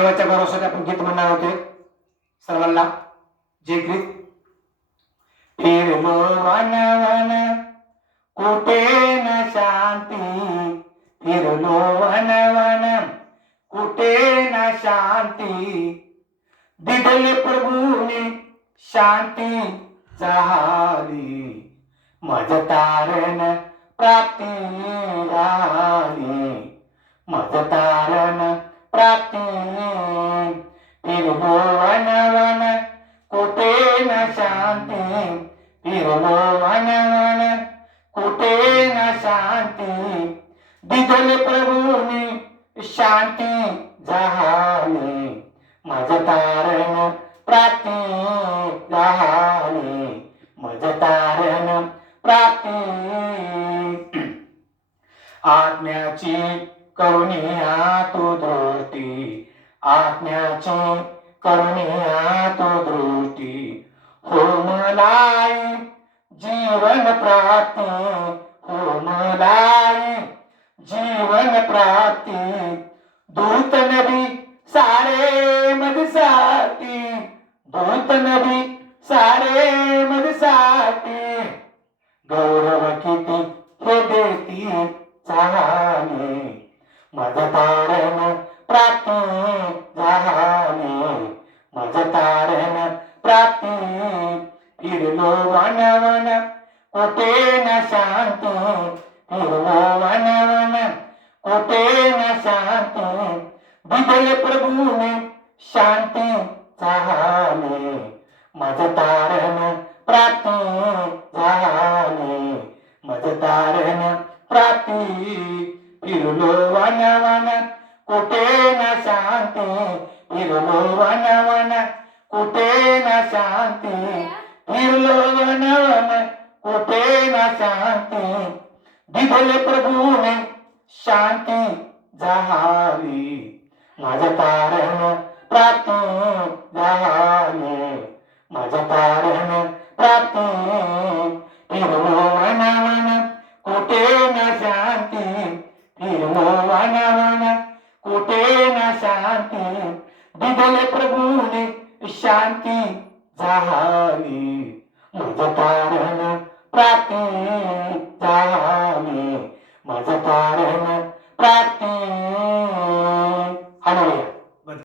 देवाच्या भरोशाने आपण गीत म्हणणार होते सर्वांना जे गीत फिरलो वन वन कुठे न शांती फिरलो वन वन कुठे न शांती दिदले प्रभूने शांती झाली मज तारण प्राप्ती झाली मज तारण प्राप्ती फिरलो वन वन कुठे न शांती फिरलो वन वन कुठे न शांती दिदले प्रभूने शांती झाली मज तारण प्राप्ती झाली मज तारण प्राप्ती आज्ञाची करुणिया तू दृष्टी आज्ञाची करुणिया तू दृष्टी हो मलाई जीवन प्राप्ती हो मलाई जीवन प्राप्ती दूत नबी सारे मजसाठी दूत नबी सारे मजसाठी गौरव किती हे देती चाहणे मज तारण प्राप्ती झाली मज तारण प्राप्ती फिरलो वन वन कुठे न शांती फिरलो वन वन कुठे न शांती दिदले प्रभूने शांती झाली मज तारण प्राप्ती झाली मज तारण प्राप्ती फिरलो वन वन कुठे न शांती फिरलो वन वन कुठे न शांती फिरलो वन वन कुठे न शांती दिदले प्रभूने शांती झाली मज तारण प्राप्ती झाली मज तारण प्राप्ती फिरलो वन वन कुठे न शांती फिरलो वन वन कुठे न शांती दिदले प्रभूने शांती झाली मज तारण प्राप्ती झाली मज तारण प्राप्ती. हालेलुया.